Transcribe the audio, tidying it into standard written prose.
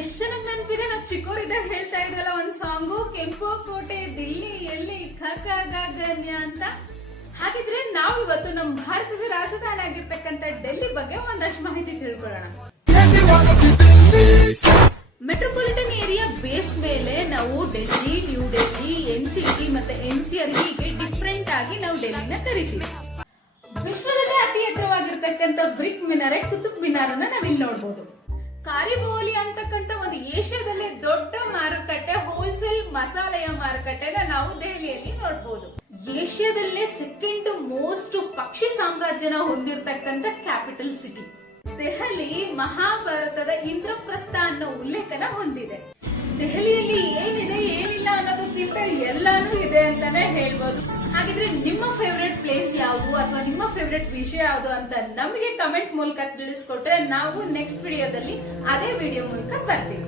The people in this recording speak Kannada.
ಎಷ್ಟು ಜನಕ್ಕೆ ನೆನಪಿದೆ, ನಾವು ಚಿಕ್ಕವರಿದ್ದಾಗ ಹೇಳ್ತಾ ಇದ್ವಲ್ಲ ಒಂದ್ ಸಾಂಗು, ಕೆಂಪು ಕೋಟೆ ದಿಲ್ಲಿಯಲ್ಲಿ ಖಗಗಗನ್ಯ ಅಂತ. ಹಾಗಿದ್ರೆ ನಾವು ಇವತ್ತು ನಮ್ಮ ಭಾರತದ ರಾಜಧಾನಿ ಆಗಿರ್ತಕ್ಕಂಥ ಡೆಲ್ಲಿ ಬಗ್ಗೆ ಒಂದಷ್ಟು ಮಾಹಿತಿ ತಿಳ್ಕೊಳ್ಳೋಣ. ಮೆಟ್ರೋಪಾಲಿಟನ್ ಏರಿಯಾ ಬೇಸ್ ಮೇಲೆ ನಾವು ಡೆಲ್ಲಿ, ನ್ಯೂ ಡೆಲ್ಲಿ, NCT ಮತ್ತೆ NCR ಹೀಗೆ ಡಿಫ್ರೆಂಟ್ ಆಗಿ ನಾವು ಡೆಲ್ಲಿನ ಕರಿತೀವಿ. ವಿಶ್ವದಲ್ಲೇ ಅತಿ ಎತ್ತರವಾಗಿರ್ತಕ್ಕಂಥ ಬ್ರಿಕ್ ಮಿನಾರೆ ಕುತುಬ್ ಮಿನಾರನ್ನ ನಾವಿಲ್ಲಿ ನೋಡ್ಬೋದು. ಕಾರಿಬೋಲಿ ಅಂತಕ್ಕಂಥ ಒಂದು ಏಷ್ಯಾದಲ್ಲೇ ದೊಡ್ಡ ಮಾರುಕಟ್ಟೆ, ಹೋಲ್ಸೇಲ್ ಮಸಾಲೆಯ ಮಾರುಕಟ್ಟೆನ ನಾವು ದೆಹಲಿಯಲ್ಲಿ ನೋಡ್ಬೋದು. ಏಷ್ಯಾದಲ್ಲೇ ಸೆಕೆಂಡ್ ಮೋಸ್ಟ್ ಪಕ್ಷಿ ಸಾಮ್ರಾಜ್ಯನ ಹೊಂದಿರತಕ್ಕಂಥ ಕ್ಯಾಪಿಟಲ್ ಸಿಟಿ ದೆಹಲಿ. ಮಹಾಭಾರತದ ಇಂದ್ರಪ್ರಸ್ಥ ಅನ್ನೋ ಉಲ್ಲೇಖನ ಹೊಂದಿದೆ. ದೆಹಲಿಯಲ್ಲಿ ಏನಿದೆ ಏನಿಲ್ಲ ಅನ್ನೋದಕ್ಕಿಂತ ಎಲ್ಲಾನು ಇದೆ ಅಂತಾನೆ ಹೇಳ್ಬೋದು. ಹಾಗಿದ್ರೆ ನಿಮ್ಮ ಫೇವ್ರೆಟ್ ಪ್ಲೇಸ್ ಯಾವುದು ಅಥವಾ ನಿಮ್ಮ ಫೇವ್ರೆಟ್ ವಿಷಯ ಯಾವುದು ಅಂತ ನಮಗೆ ಕಮೆಂಟ್ ಮೂಲಕ ತಿಳಿಸ್ಕೊಟ್ರೆ ನಾವು ನೆಕ್ಸ್ಟ್ ವಿಡಿಯೋದಲ್ಲಿ ಅದೇ ವಿಡಿಯೋ ಮೂಲಕ ಬರ್ತೀವಿ.